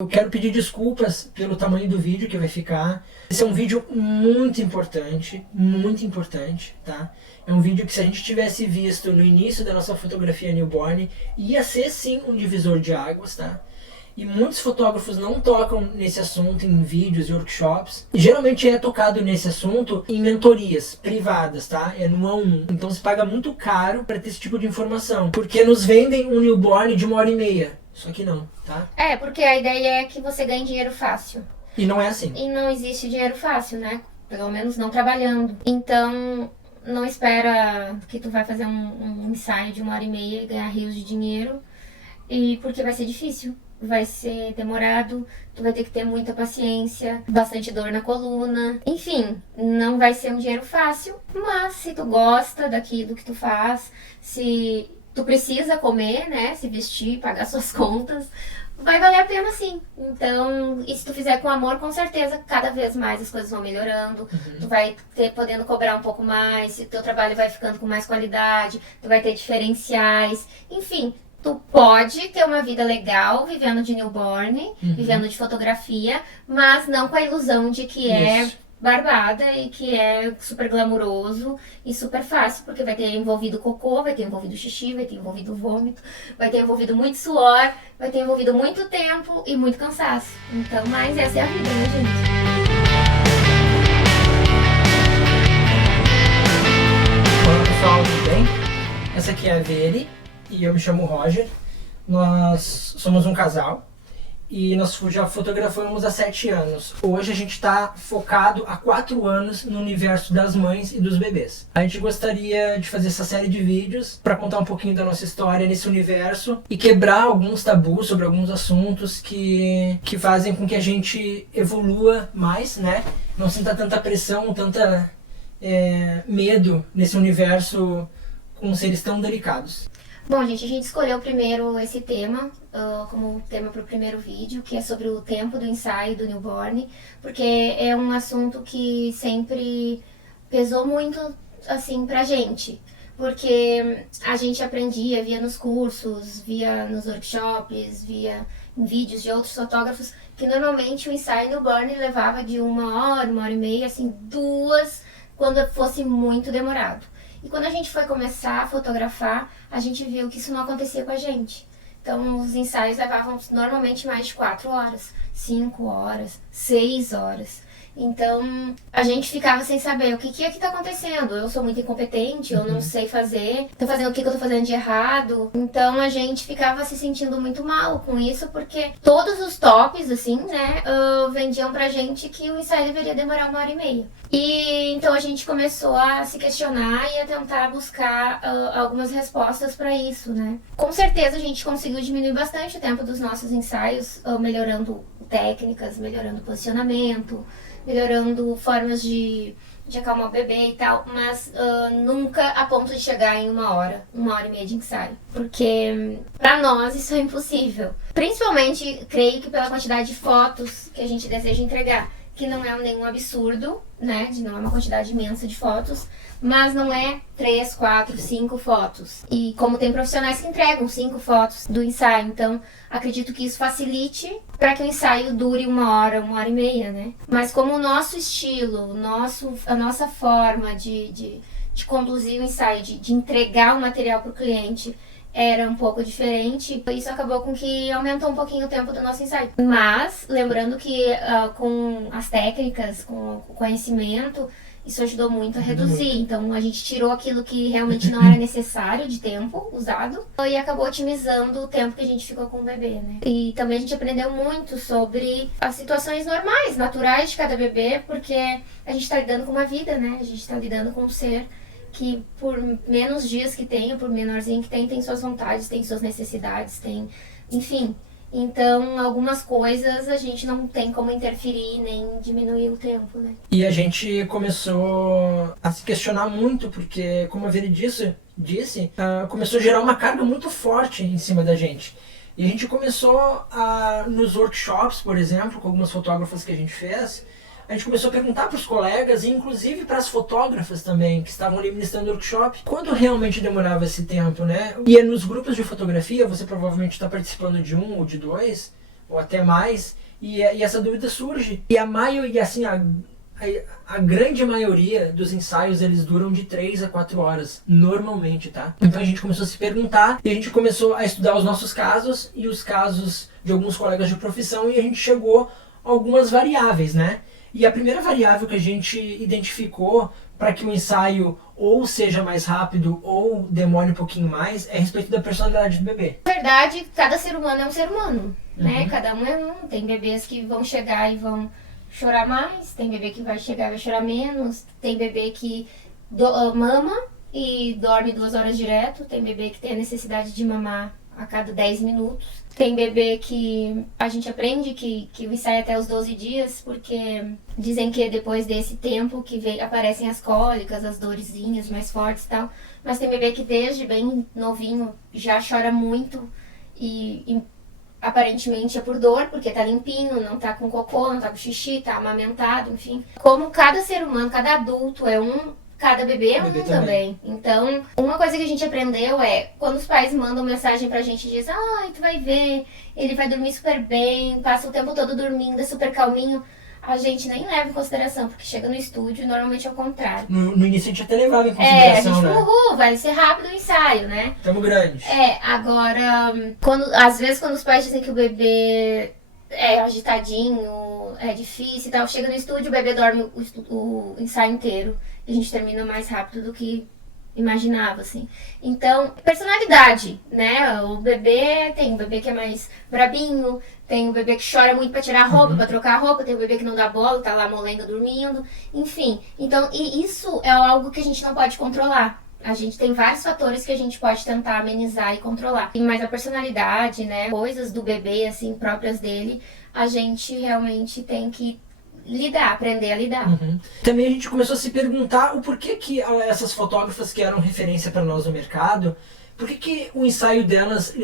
Eu quero pedir desculpas pelo tamanho do vídeo que vai ficar. Esse é um vídeo muito importante, tá? É um vídeo que, se a gente tivesse visto no início da nossa fotografia newborn, ia ser sim um divisor de águas, tá? E muitos fotógrafos não tocam nesse assunto em vídeos e workshops. Geralmente é tocado nesse assunto em mentorias privadas, tá? É no 1 a 1. Então se paga muito caro para ter esse tipo de informação, porque nos vendem um newborn de 1h30. Só que não, tá? Porque a ideia é que você ganhe dinheiro fácil. E não é assim. E não existe dinheiro fácil, né? Pelo menos não trabalhando. Então, não espera que tu vai fazer um ensaio de 1h30 e ganhar rios de dinheiro. Porque vai ser difícil. Vai ser demorado, tu vai ter que ter muita paciência, bastante dor na coluna. Enfim, não vai ser um dinheiro fácil, mas se tu gosta daquilo que tu faz, se tu precisa comer, né, se vestir, pagar suas contas, vai valer a pena sim. Então, e se tu fizer com amor, com certeza, cada vez mais as coisas vão melhorando. Tu vai podendo cobrar um pouco mais, se teu trabalho vai ficando com mais qualidade, tu vai ter diferenciais, enfim. Tu pode ter uma vida legal vivendo de newborn, vivendo de fotografia, mas não com a ilusão de que é barbada e que é super glamuroso e super fácil, porque vai ter envolvido cocô, vai ter envolvido xixi, vai ter envolvido vômito, vai ter envolvido muito suor, vai ter envolvido muito tempo e muito cansaço. Então, mas essa é a vida, né, gente? Olá pessoal, tudo bem? Essa aqui é a Veri e eu me chamo Roger. Nós somos um casal e nós já fotografamos há 7 anos. Hoje a gente está focado há 4 anos no universo das mães e dos bebês. A gente gostaria de fazer essa série de vídeos para contar um pouquinho da nossa história nesse universo e quebrar alguns tabus sobre alguns assuntos que fazem com que a gente evolua mais, né? Não sinta tanta pressão, tanta medo nesse universo com seres tão delicados. Bom, gente, a gente escolheu primeiro esse tema como tema para o primeiro vídeo, que é sobre o tempo do ensaio do newborn, porque é um assunto que sempre pesou muito, assim, pra gente. Porque a gente aprendia, via nos cursos, via nos workshops, via em vídeos de outros fotógrafos, que normalmente o ensaio newborn levava de 1h, 1h30, assim, 2, quando fosse muito demorado. E quando a gente foi começar a fotografar, a gente viu que isso não acontecia com a gente. Então, os ensaios levavam normalmente mais de 4 horas, 5 horas, 6 horas. Então, a gente ficava sem saber o que é que tá acontecendo. Eu sou muito incompetente, eu não sei fazer. Tô fazendo o que eu tô fazendo de errado. Então, a gente ficava se sentindo muito mal com isso, porque todos os tops, assim, né, vendiam pra gente que o ensaio deveria demorar 1h30. E então a gente começou a se questionar e a tentar buscar algumas respostas para isso, né? Com certeza a gente conseguiu diminuir bastante o tempo dos nossos ensaios, melhorando técnicas, melhorando posicionamento, melhorando formas de acalmar o bebê e tal, mas nunca a ponto de chegar em 1h, 1h30 de ensaio. Porque pra nós isso é impossível. Principalmente, creio que pela quantidade de fotos que a gente deseja entregar, que não é nenhum absurdo, né, não é uma quantidade imensa de fotos, mas não é 3, 4, 5 fotos. E como tem profissionais que entregam 5 fotos do ensaio, então acredito que isso facilite para que o ensaio dure 1h, 1h30, né? Mas como o nosso estilo, a nossa forma de conduzir o ensaio, de entregar o material para o cliente, era um pouco diferente, isso acabou com que aumentou um pouquinho o tempo do nosso ensaio. Mas, lembrando que com as técnicas, com o conhecimento, isso ajudou muito a reduzir. Então, a gente tirou aquilo que realmente não era necessário de tempo usado e acabou otimizando o tempo que a gente ficou com o bebê, né? E também a gente aprendeu muito sobre as situações normais, naturais de cada bebê, porque a gente está lidando com uma vida, né? A gente está lidando com um ser que por menos dias que tenha, por menorzinho que tem suas vontades, tem suas necessidades, tem, enfim. Então, algumas coisas a gente não tem como interferir nem diminuir o tempo, né? E a gente começou a se questionar muito, porque, como a Veri disse, começou a gerar uma carga muito forte em cima da gente. E a gente começou nos workshops, por exemplo, com algumas fotógrafas que a gente fez, a gente começou a perguntar para os colegas, e inclusive para as fotógrafas também, que estavam ali ministrando o workshop, quando realmente demorava esse tempo, né? E nos grupos de fotografia, você provavelmente está participando de um ou de 2, ou até mais, e essa dúvida surge. E a maioria, assim, a grande maioria dos ensaios, eles duram de 3 a 4 horas, normalmente, tá? Então a gente começou a se perguntar, e a gente começou a estudar os nossos casos, e os casos de alguns colegas de profissão, e a gente chegou a algumas variáveis, né? E a primeira variável que a gente identificou para que o ensaio ou seja mais rápido ou demore um pouquinho mais é a respeito da personalidade do bebê. Na verdade, cada ser humano é um ser humano, né? Cada um é um. Tem bebês que vão chegar e vão chorar mais, tem bebê que vai chegar e vai chorar menos, tem bebê que mama e dorme 2 horas direto, tem bebê que tem a necessidade de mamar a cada 10 minutos. Tem bebê que a gente aprende que o ensaio é até os 12 dias, porque dizem que depois desse tempo que aparecem as cólicas, as dorezinhas mais fortes e tal. Mas tem bebê que desde bem novinho já chora muito e aparentemente é por dor, porque tá limpinho, não tá com cocô, não tá com xixi, tá amamentado, enfim. Como cada ser humano, cada adulto é um, cada bebê é um também. Então, uma coisa que a gente aprendeu é, quando os pais mandam mensagem pra gente e dizem, tu vai ver, ele vai dormir super bem, passa o tempo todo dormindo, é super calminho, a gente nem leva em consideração, porque chega no estúdio e normalmente é o contrário. No início a gente até levava em consideração, a gente, vai ser rápido o ensaio, né? Tamo grande. Agora, às vezes quando os pais dizem que o bebê é agitadinho, é difícil e tal, chega no estúdio, o bebê dorme o ensaio inteiro. A gente termina mais rápido do que imaginava, assim. Então, personalidade, né? Tem o bebê que é mais brabinho, tem o bebê que chora muito pra tirar a roupa, pra trocar a roupa, tem o bebê que não dá bola, tá lá molenga dormindo, enfim. Então, e isso é algo que a gente não pode controlar. A gente tem vários fatores que a gente pode tentar amenizar e controlar. Mas a personalidade, né? Coisas do bebê, assim, próprias dele, a gente realmente tem que aprender a lidar. Também a gente começou a se perguntar o porquê que essas fotógrafas que eram referência para nós no mercado, por que o ensaio delas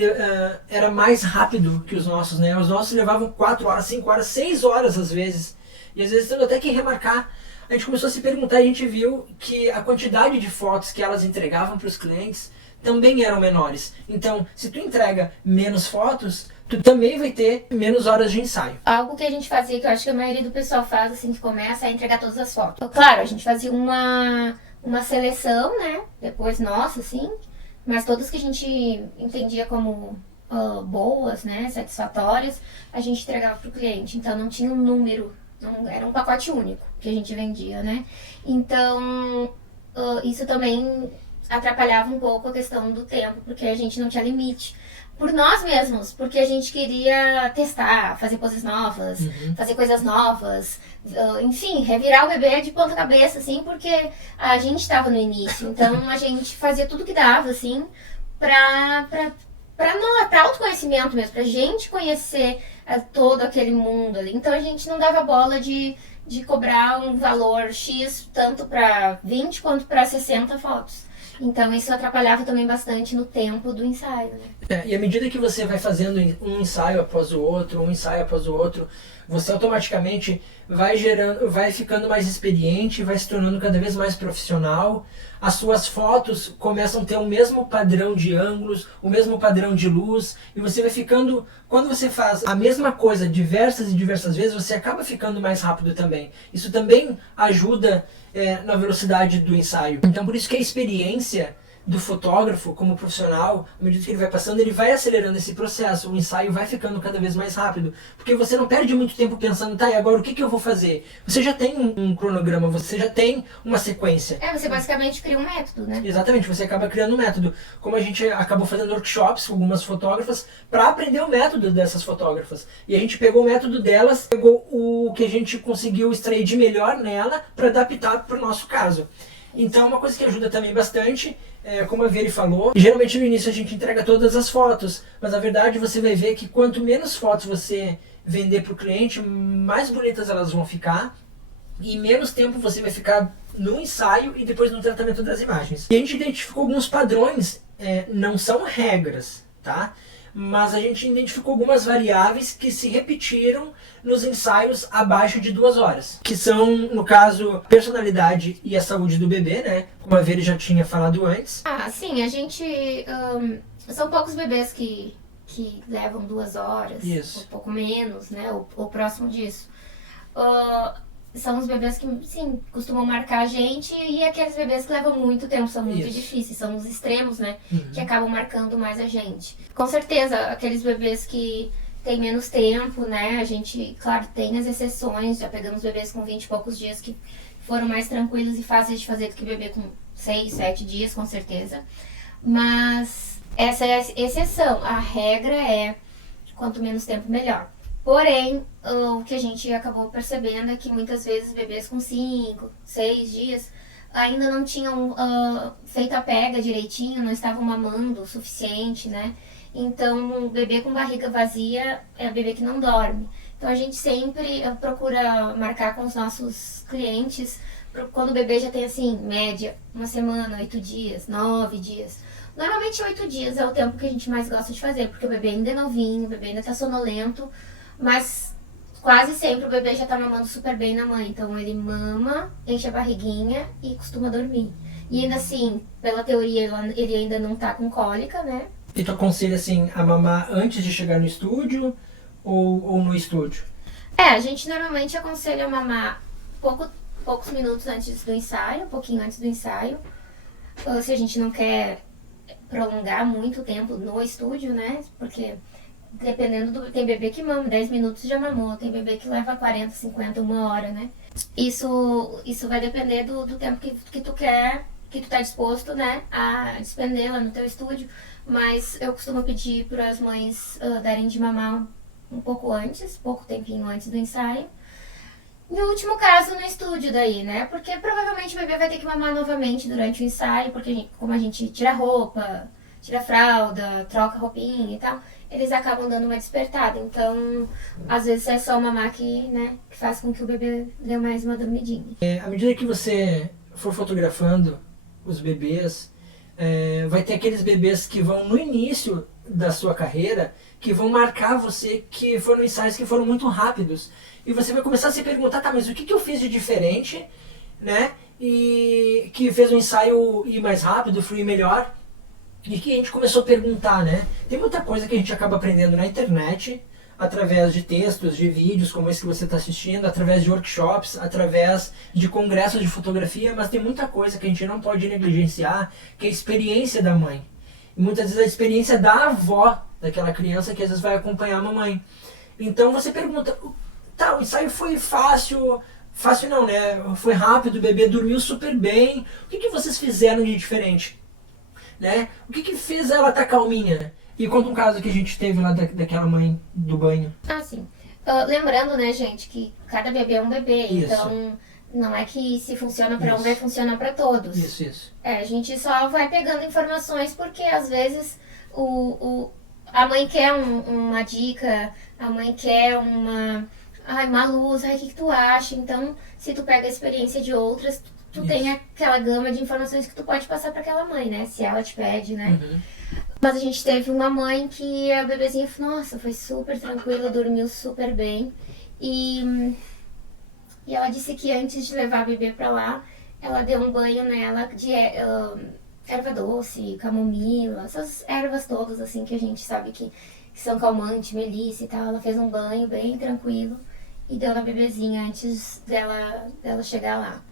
era mais rápido que os nossos, né? Os nossos levavam 4 horas, 5 horas, 6 horas às vezes, e às vezes tendo até que remarcar. A gente começou a se perguntar e a gente viu que a quantidade de fotos que elas entregavam para os clientes também eram menores. Então, se tu entrega menos fotos, tu também vai ter menos horas de ensaio. Algo que a gente fazia, que eu acho que a maioria do pessoal faz, assim, que começa, é entregar todas as fotos. Claro, a gente fazia uma seleção, né, depois nossa, assim, mas todas que a gente entendia como boas, né, satisfatórias, a gente entregava pro cliente. Então, não tinha um número, não, era um pacote único que a gente vendia, né. Então, isso também atrapalhava um pouco a questão do tempo, porque a gente não tinha limite. Por nós mesmos, porque a gente queria testar, fazer poses novas, fazer coisas novas, enfim, revirar o bebê de ponta cabeça, assim, porque a gente estava no início. Então a gente fazia tudo que dava, assim, pra autoconhecimento mesmo, pra gente conhecer todo aquele mundo ali. Então a gente não dava bola de cobrar um valor X, tanto para 20 quanto para 60 fotos. Então isso atrapalhava também bastante no tempo do ensaio, né? E à medida que você vai fazendo um ensaio após o outro, você automaticamente vai ficando mais experiente, vai se tornando cada vez mais profissional. As suas fotos começam a ter o mesmo padrão de ângulos, o mesmo padrão de luz, e você vai ficando, quando você faz a mesma coisa diversas e diversas vezes, você acaba ficando mais rápido também. Isso também ajuda na velocidade do ensaio. Então por isso que a experiência do fotógrafo como profissional, à medida que ele vai passando, ele vai acelerando esse processo, o ensaio vai ficando cada vez mais rápido, porque você não perde muito tempo pensando, tá, e agora o que eu vou fazer? Você já tem um cronograma, você já tem uma sequência. Você basicamente cria um método, né? Exatamente, você acaba criando um método. Como a gente acabou fazendo workshops com algumas fotógrafas para aprender o método dessas fotógrafas. E a gente pegou o método delas, pegou o que a gente conseguiu extrair de melhor nela para adaptar para o nosso caso. Então uma coisa que ajuda também bastante, como a Vieri falou, geralmente no início a gente entrega todas as fotos, mas na verdade você vai ver que quanto menos fotos você vender para o cliente, mais bonitas elas vão ficar e menos tempo você vai ficar no ensaio e depois no tratamento das imagens. E a gente identificou alguns padrões, não são regras, tá? Mas a gente identificou algumas variáveis que se repetiram nos ensaios abaixo de 2 horas. Que são, no caso, personalidade e a saúde do bebê, né? Como a Vera já tinha falado antes. Sim, a gente... são poucos bebês que que levam 2 horas, Isso. um pouco menos, né? Ou próximo disso. São os bebês que, sim, costumam marcar a gente, e aqueles bebês que levam muito tempo, são muito Isso. difíceis, são os extremos, né? Uhum. Que acabam marcando mais a gente. Com certeza, aqueles bebês que têm menos tempo, né? A gente, claro, tem as exceções, já pegamos bebês com 20 e poucos dias que foram mais tranquilos e fáceis de fazer do que bebê com 6, 7 dias, com certeza. Mas essa é a exceção. A regra é quanto menos tempo, melhor. Porém, o que a gente acabou percebendo é que muitas vezes bebês com 5, 6 dias ainda não tinham feito a pega direitinho, não estavam mamando o suficiente, né? Então, um bebê com barriga vazia é um bebê que não dorme. Então, a gente sempre procura marcar com os nossos clientes quando o bebê já tem, assim, média, 1 semana, 8 dias, 9 dias. Normalmente 8 dias é o tempo que a gente mais gosta de fazer, porque o bebê ainda é novinho, o bebê ainda tá sonolento, mas quase sempre o bebê já tá mamando super bem na mãe. Então ele mama, enche a barriguinha e costuma dormir. E ainda assim, pela teoria, ele ainda não tá com cólica, né? E tu aconselha, assim, a mamar antes de chegar no estúdio ou no estúdio? A gente normalmente aconselha a mamar poucos minutos antes do ensaio, um pouquinho antes do ensaio. Se a gente não quer prolongar muito tempo no estúdio, né? Porque dependendo tem bebê que mama 10 minutos já mamou, tem bebê que leva 40, 50, 1 hora, né? Isso vai depender do tempo que tu quer, que tu tá disposto, né, a despender lá no teu estúdio. Mas eu costumo pedir para as mães darem de mamar um pouco antes, pouco tempinho antes do ensaio. No último caso, no estúdio daí, né? Porque provavelmente o bebê vai ter que mamar novamente durante o ensaio, porque como a gente tira roupa, tira fralda, troca roupinha e tal, eles acabam dando uma despertada. Então, às vezes é só o mamar que faz com que o bebê dê mais uma dormidinha. À medida que você for fotografando os bebês, vai ter aqueles bebês que vão no início da sua carreira, que vão marcar você, que foram ensaios que foram muito rápidos. E você vai começar a se perguntar, tá, mas o que eu fiz de diferente, né? E que fez o ensaio ir mais rápido, fluir melhor. E que a gente começou a perguntar, né? Tem muita coisa que a gente acaba aprendendo na internet, através de textos, de vídeos como esse que você está assistindo, através de workshops, através de congressos de fotografia, mas tem muita coisa que a gente não pode negligenciar, que é a experiência da mãe. E muitas vezes a experiência da avó daquela criança que às vezes vai acompanhar a mamãe. Então você pergunta, tá, o ensaio foi fácil não, né? Foi rápido, o bebê dormiu super bem, o que vocês fizeram de diferente? Né? O que fez ela estar calminha? E conta um caso que a gente teve lá daquela mãe do banho. Sim. Lembrando, né, gente, que cada bebê é um bebê. Isso. Então não é que se funciona para um, vai funcionar para todos. Isso. A gente só vai pegando informações porque às vezes a mãe quer uma dica, a mãe quer uma luz, o que tu acha? Então, se tu pega a experiência de outras, tu tem aquela gama de informações que tu pode passar para aquela mãe, né? Se ela te pede, né? Uhum. Mas a gente teve uma mãe que a bebezinha, nossa, foi super tranquila, dormiu super bem. E ela disse que antes de levar a bebê pra lá, ela deu um banho nela de erva doce, camomila, essas ervas todas assim que a gente sabe que são calmantes, melissa e tal. Ela fez um banho bem tranquilo e deu na bebezinha antes dela chegar lá.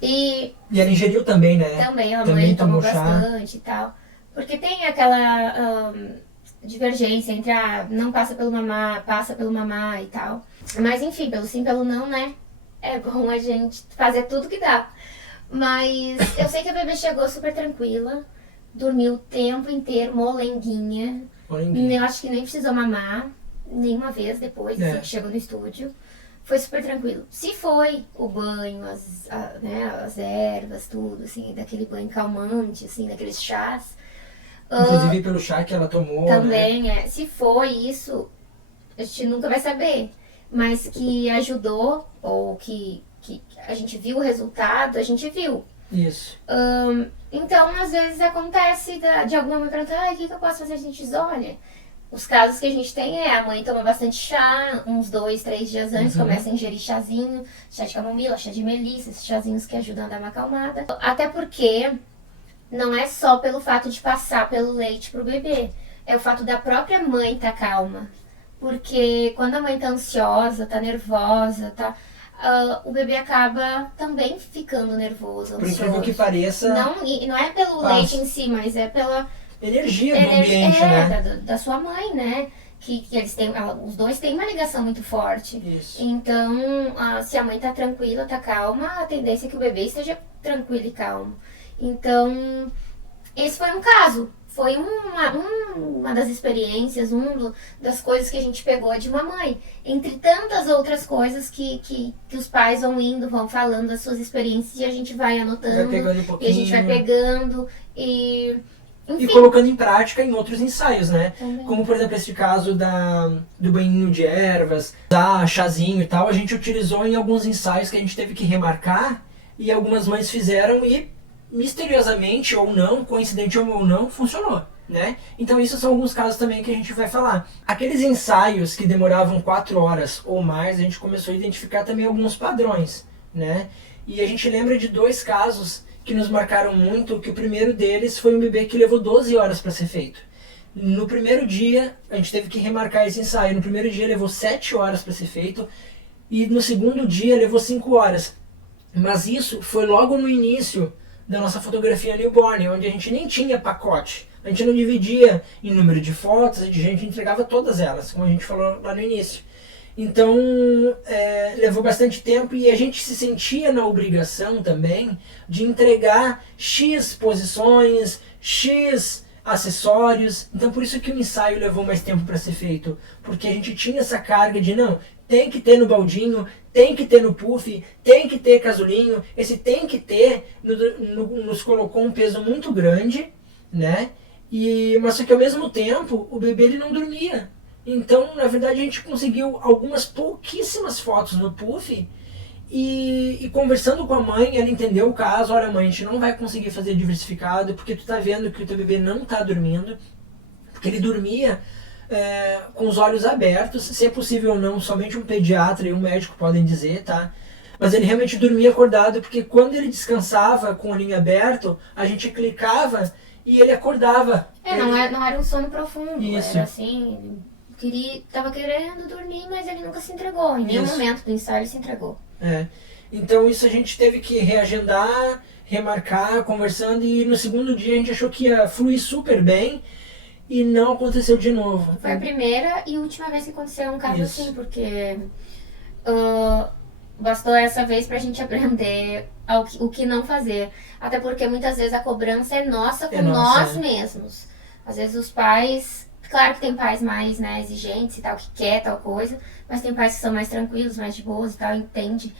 E ela ingeriu também, né? Também, a também mãe tomou chá. bastante e tal. Porque tem aquela divergência entre não passa pelo mamar, passa pelo mamar e tal. Mas enfim, pelo sim, pelo não, né? É bom a gente fazer tudo que dá. Mas eu sei que a bebê chegou super tranquila, dormiu o tempo inteiro, molenguinha. Eu acho que nem precisou mamar nenhuma vez depois, assim, que chegou no estúdio. Foi super tranquilo. Se foi o banho, as ervas, tudo, assim, daquele banho calmante, assim, daqueles chás. Inclusive pelo chá que ela tomou, também, né? Se foi isso, a gente nunca vai saber. Mas que ajudou, ou que a gente viu o resultado, a gente viu. Isso. Então, às vezes acontece de alguma mãe perguntar, o que eu posso fazer? A gente diz, olha... Os casos que a gente tem a mãe toma bastante chá, uns 2, 3 dias antes, começa a ingerir chazinho, chá de camomila, chá de melissa, esses chazinhos que ajudam a dar uma acalmada. Até porque não é só pelo fato de passar pelo leite pro bebê, é o fato da própria mãe estar calma. Porque quando a mãe tá ansiosa, tá nervosa, o bebê acaba também ficando nervoso, Por ansioso. incrível que pareça, Não, e não é pelo leite em si, mas é pela energia do ambiente, né? da sua mãe, né? Que eles têm, os dois têm uma ligação muito forte. Isso. Então, se a mãe tá tranquila, tá calma, a tendência é que o bebê esteja tranquilo e calmo. Então, esse foi um caso. Foi uma das experiências, das coisas que a gente pegou de uma mãe. Entre tantas outras coisas que os pais vão indo, vão falando das suas experiências e a gente vai anotando. Vai pegando um pouquinho. E a gente vai pegando e... Enfim. E colocando em prática em outros ensaios, né? Também. Como, por exemplo, esse caso do banhinho de ervas, da chazinho e tal, a gente utilizou em alguns ensaios que a gente teve que remarcar e algumas mães fizeram e, misteriosamente ou não, coincidente ou não, funcionou, né? Então, isso são alguns casos também que a gente vai falar. Aqueles ensaios que demoravam 4 horas ou mais, a gente começou a identificar também alguns padrões, né? E a gente lembra de 2 casos que nos marcaram muito, que o primeiro deles foi um bebê que levou 12 horas para ser feito. No primeiro dia, a gente teve que remarcar esse ensaio. No primeiro dia levou 7 horas para ser feito e no segundo dia levou 5 horas. Mas isso foi logo no início da nossa fotografia newborn, onde a gente nem tinha pacote. A gente não dividia em número de fotos, a gente entregava todas elas, como a gente falou lá no início. Então, levou bastante tempo e a gente se sentia na obrigação também de entregar X posições, X acessórios. Então, por isso que o ensaio levou mais tempo para ser feito. Porque a gente tinha essa carga de, não, tem que ter no baldinho, tem que ter no puff, tem que ter casulinho. Esse tem que ter nos colocou um peso muito grande, né? Mas só que ao mesmo tempo, o bebê ele não dormia. Então, na verdade, a gente conseguiu algumas pouquíssimas fotos no puff e conversando com a mãe, ela entendeu o caso. Olha, mãe, a gente não vai conseguir fazer diversificado porque tu tá vendo que o teu bebê não tá dormindo, porque ele dormia com os olhos abertos, se é possível ou não, somente um pediatra e um médico podem dizer, tá? Mas ele realmente dormia acordado porque quando ele descansava com o olhinho aberto, a gente clicava e ele acordava. Não era um sono profundo, Isso. Era assim... Tava querendo dormir, mas ele nunca se entregou. Em nenhum momento do ensaio ele se entregou. Então isso a gente teve que reagendar, remarcar, conversando, e no segundo dia a gente achou que ia fluir super bem e não aconteceu de novo. Foi a primeira e última vez que aconteceu um caso assim, porque bastou essa vez pra gente aprender o que não fazer. Até porque muitas vezes a cobrança é nossa com nós mesmos. Às vezes os pais... Claro que tem pais mais, né, exigentes e tal, que quer tal coisa, mas tem pais que são mais tranquilos, mais de boas e tal, entende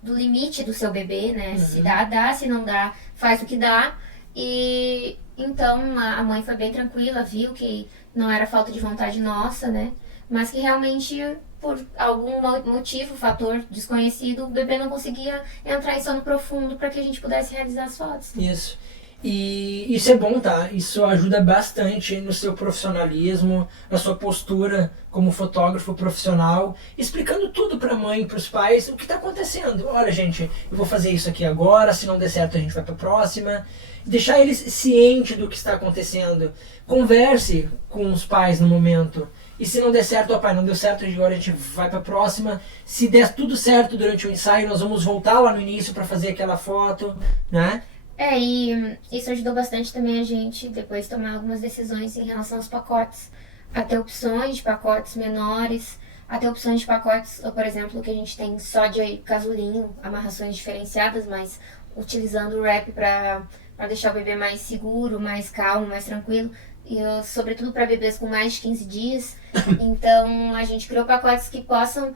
do limite do seu bebê, né? Uhum. Se dá, se não dá, faz o que dá. E então a mãe foi bem tranquila, viu que não era falta de vontade nossa, né? Mas que realmente, por algum motivo, fator desconhecido, o bebê não conseguia entrar em sono profundo para que a gente pudesse realizar as fotos. Isso. E isso é bom, tá? Isso ajuda bastante no seu profissionalismo, na sua postura como fotógrafo profissional, explicando tudo para a mãe e para os pais o que está acontecendo. Olha, gente, eu vou fazer isso aqui agora, se não der certo a gente vai para a próxima. Deixar eles cientes do que está acontecendo. Converse com os pais no momento. E se não der certo, pai, não deu certo, agora a gente vai para a próxima. Se der tudo certo durante o ensaio, nós vamos voltar lá no início para fazer aquela foto, né? E isso ajudou bastante também a gente depois tomar algumas decisões em relação aos pacotes. A ter opções de pacotes menores, a ter opções de pacotes, por exemplo, que a gente tem só de casulinho, amarrações diferenciadas, mas utilizando o wrap para deixar o bebê mais seguro, mais calmo, mais tranquilo. E sobretudo para bebês com mais de 15 dias. Então a gente criou pacotes que possam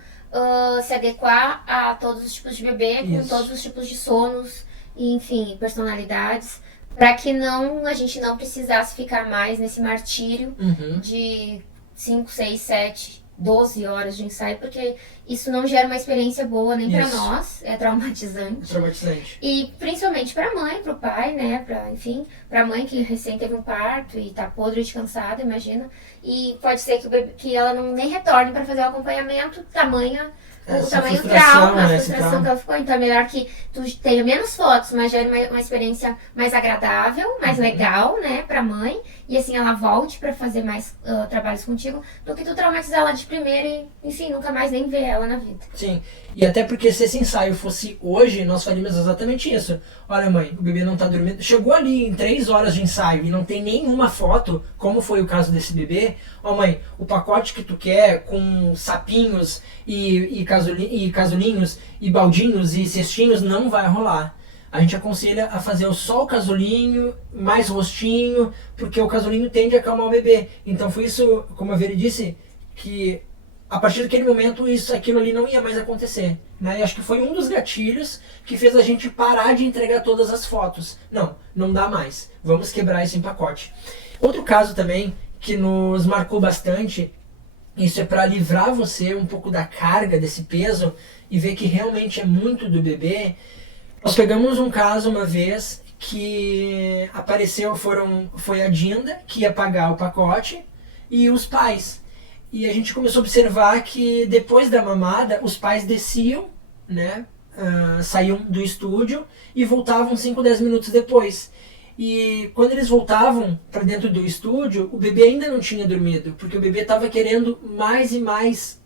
se adequar a todos os tipos de bebê, com todos os tipos de sonos, enfim, personalidades, para que a gente não precisasse ficar mais nesse martírio de 5, 6, 7, 12 horas de ensaio, porque isso não gera uma experiência boa nem para nós, é traumatizante. E principalmente para a mãe, para o pai, né, para a mãe que recém teve um parto e tá podre de cansada, imagina, e pode ser que ela nem retorne para fazer o acompanhamento, tamanha o essa tamanho frustração, trauma, a né, esse frustração trauma. que ela ficou. Então é melhor que tu tenha menos fotos, mas gere uma experiência mais agradável, mais legal, né, pra mãe. E assim ela volte pra fazer mais trabalhos contigo, do que tu traumatizar ela de primeira e, enfim, nunca mais nem ver ela na vida. Sim, e até porque se esse ensaio fosse hoje, nós faríamos exatamente isso. Olha, mãe, o bebê não tá dormindo. Chegou ali em 3 horas de ensaio e não tem nenhuma foto, como foi o caso desse bebê. Ó, mãe, o pacote que tu quer com sapinhos e casulinhos e baldinhos e cestinhos não vai rolar. A gente aconselha a fazer só o casulinho, mais rostinho, porque o casulinho tende a acalmar o bebê. Então foi isso, como a Veri disse, que a partir daquele momento aquilo ali não ia mais acontecer. Né? E acho que foi um dos gatilhos que fez a gente parar de entregar todas as fotos. Não, não dá mais. Vamos quebrar esse pacote. Outro caso também que nos marcou bastante, isso é para livrar você um pouco da carga desse peso e ver que realmente é muito do bebê. Nós pegamos um caso uma vez que apareceu, foi a Dinda que ia pagar o pacote e os pais. E a gente começou a observar que depois da mamada, os pais desciam, né, saíam do estúdio e voltavam 5, 10 minutos depois. E quando eles voltavam para dentro do estúdio, o bebê ainda não tinha dormido, porque o bebê estava querendo mais e mais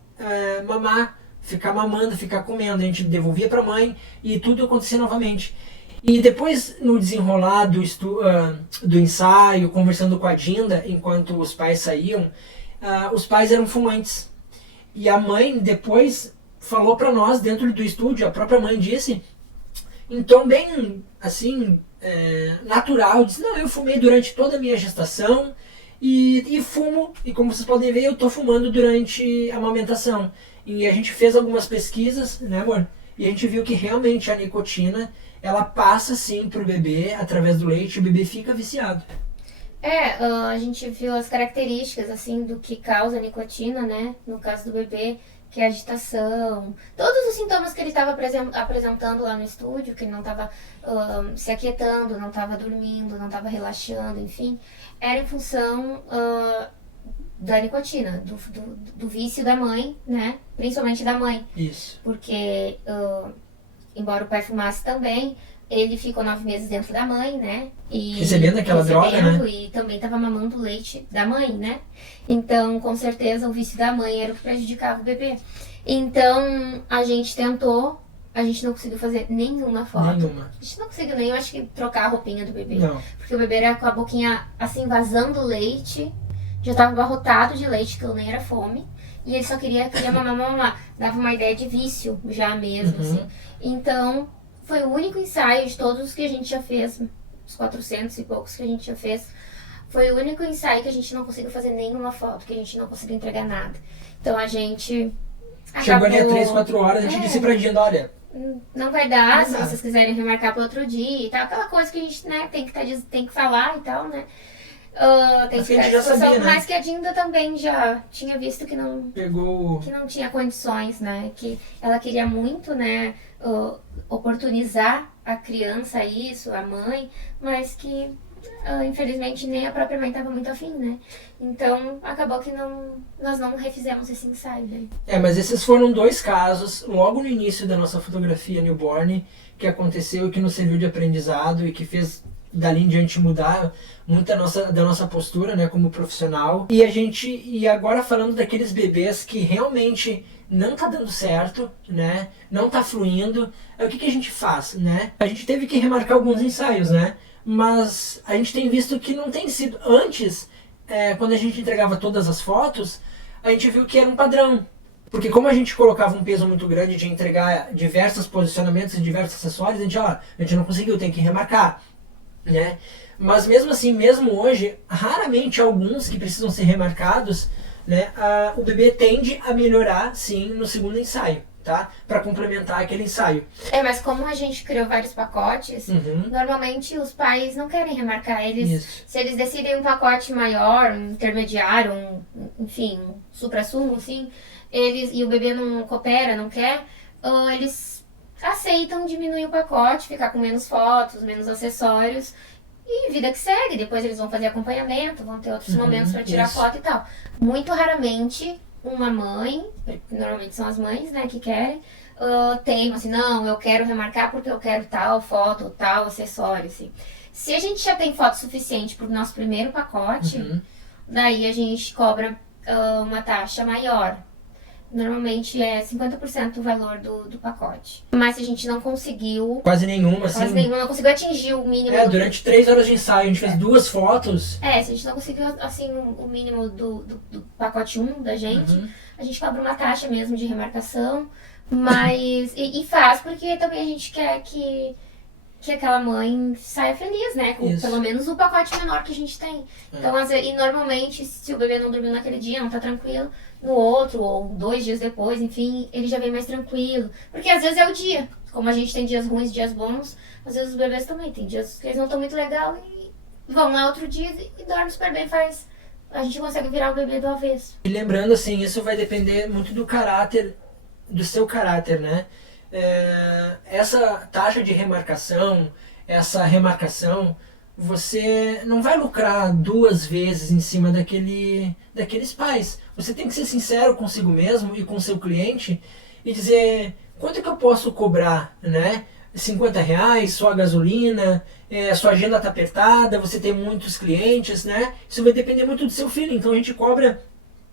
mamar, ficar mamando, ficar comendo. A gente devolvia para a mãe e tudo acontecia novamente. E depois, no desenrolar do ensaio, conversando com a Dinda, enquanto os pais saíam, os pais eram fumantes. E a mãe depois falou para nós, dentro do estúdio, a própria mãe disse, em tom bem, assim, natural, disse, não, eu fumei durante toda a minha gestação e fumo, e como vocês podem ver, eu tô fumando durante a amamentação. E a gente fez algumas pesquisas, né, amor? E a gente viu que realmente a nicotina, ela passa sim pro bebê, através do leite, e o bebê fica viciado. A gente viu as características, assim, do que causa a nicotina, né? No caso do bebê, que é a agitação. Todos os sintomas que ele estava apresentando lá no estúdio, que ele não estava se aquietando, não estava dormindo, não estava relaxando, enfim, era em função da nicotina, do vício da mãe, né? Principalmente da mãe. Isso. Porque, embora o pai fumasse também, ele ficou 9 meses dentro da mãe, né? E recebendo aquela droga, né? E também estava mamando o leite da mãe, né? Então, com certeza, o vício da mãe era o que prejudicava o bebê. Então, a gente tentou, a gente não conseguiu fazer nenhuma foto. Nenhuma. A gente não conseguiu nem, eu acho que, trocar a roupinha do bebê. Não. Porque o bebê era com a boquinha, assim, vazando leite. Já estava abarrotado de leite, que nem era fome. E ele só queria mamar. Dava uma ideia de vício já mesmo, assim. Então, foi o único ensaio de todos os que a gente já fez, os 400 e poucos que a gente já fez, foi o único ensaio que a gente não conseguiu fazer nenhuma foto, que a gente não conseguiu entregar nada. Então a gente chegou ali a 3, 4 horas, a gente disse pra Dinda, olha, não vai dar, não se dá. vocês quiserem remarcar para outro dia e tal, aquela coisa que a gente, né, tem que falar e tal, né. Tem Mas que que a gente ficar já sabia, né? mas que a Dinda também já tinha visto que não pegou... que não tinha condições, né? Que ela queria muito, né, oportunizar a criança a isso, a mãe, mas que infelizmente nem a própria mãe estava muito afim, né? Então acabou que nós não refizemos esse ensaio, né? Mas esses foram 2 casos, logo no início da nossa fotografia newborn, que aconteceu e que nos serviu de aprendizado e que fez dali em diante mudar muito da nossa postura, né, como profissional. E agora falando daqueles bebês que realmente não tá dando certo, né, não tá fluindo, o que a gente faz, né? A gente teve que remarcar alguns ensaios, né, mas a gente tem visto que não tem sido antes, quando a gente entregava todas as fotos, a gente viu que era um padrão. Porque como a gente colocava um peso muito grande de entregar diversos posicionamentos e diversos acessórios, a gente não conseguiu, tem que remarcar, né? Mas mesmo assim, mesmo hoje, raramente alguns que precisam ser remarcados, né, o bebê tende a melhorar sim no segundo ensaio, tá? Para complementar aquele ensaio. Mas como a gente criou vários pacotes, normalmente os pais não querem remarcar. Se eles decidem um pacote maior, um intermediário, enfim, um supra-sumo, assim, e o bebê não coopera, não quer, eles aceitam diminuir o pacote, ficar com menos fotos, menos acessórios, e vida que segue. Depois eles vão fazer acompanhamento, vão ter outros momentos para tirar foto e tal. Muito raramente uma mãe, normalmente são as mães, né, que querem, teimam assim, não, eu quero remarcar porque eu quero tal foto, tal acessório, assim. Se a gente já tem foto suficiente para o nosso primeiro pacote, daí a gente cobra uma taxa maior. Normalmente é 50% do valor do pacote. Mas se a gente não conseguiu... Quase nenhuma, assim. Quase nenhuma, não conseguiu atingir o mínimo... Durante 3 horas de ensaio, a gente fez 2 fotos. Se a gente não conseguiu, assim, o mínimo do pacote 1 da gente, a gente cobra uma taxa mesmo de remarcação, mas... e faz porque também a gente quer que aquela mãe saia feliz, né? Com pelo menos o pacote menor que a gente tem. Então, e normalmente, se o bebê não dormiu naquele dia, não tá tranquilo, no outro, ou 2 dias depois, enfim, ele já vem mais tranquilo. Porque às vezes é o dia. Como a gente tem dias ruins, dias bons, às vezes os bebês também tem dias que eles não estão muito legal e vão lá outro dia e dormem super bem, a gente consegue virar o bebê do avesso. E lembrando, assim, isso vai depender muito do caráter, do seu caráter, né? Essa taxa de remarcação, essa remarcação, você não vai lucrar 2 vezes em cima daqueles pais. Você tem que ser sincero consigo mesmo e com seu cliente e dizer quanto é que eu posso cobrar, né? R$50, sua gasolina, sua agenda está apertada, você tem muitos clientes, né? Isso vai depender muito do seu filho. Então a gente cobra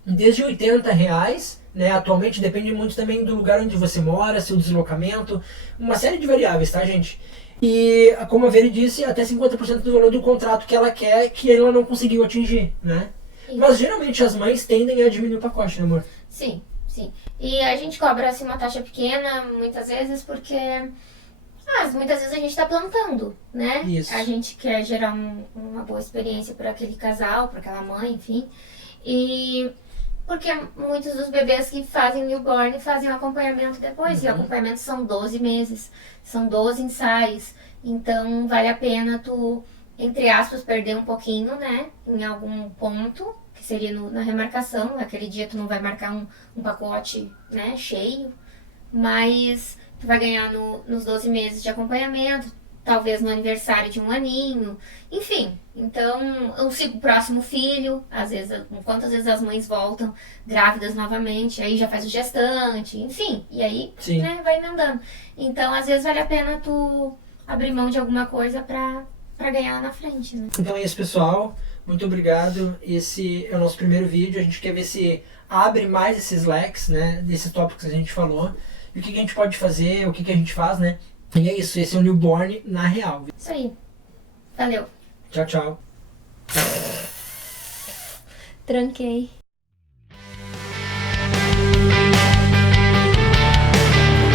desde R$80, né? Atualmente depende muito também do lugar onde você mora, seu deslocamento, uma série de variáveis, tá, gente? E, como a Veri disse, até 50% do valor do contrato que ela quer, que ela não conseguiu atingir, né? Isso. Mas geralmente as mães tendem a diminuir o pacote, né, amor? Sim, sim. E a gente cobra assim uma taxa pequena, muitas vezes, porque muitas vezes a gente está plantando, né? Isso. A gente quer gerar uma boa experiência para aquele casal, para aquela mãe, enfim. E porque muitos dos bebês que fazem newborn fazem um acompanhamento depois, e o acompanhamento são 12 meses, são 12 ensaios, então vale a pena tu, entre aspas, perder um pouquinho, né, em algum ponto, que seria na remarcação, naquele dia tu não vai marcar um pacote, né, cheio, mas tu vai ganhar nos 12 meses de acompanhamento, talvez no aniversário de 1 aninho, enfim. Então, o próximo filho, quantas vezes as mães voltam grávidas novamente, aí já faz o gestante, enfim. E aí, né, vai emendando. Então, às vezes vale a pena tu abrir mão de alguma coisa pra ganhar lá na frente, né? Então é isso, pessoal. Muito obrigado. Esse é o nosso primeiro vídeo. A gente quer ver se abre mais esses leques, né, desses tópicos que a gente falou. E o que a gente pode fazer, o que a gente faz, né? E é isso, esse é o Newborn na real. Isso aí. Valeu. Tchau, tchau. Tranquei.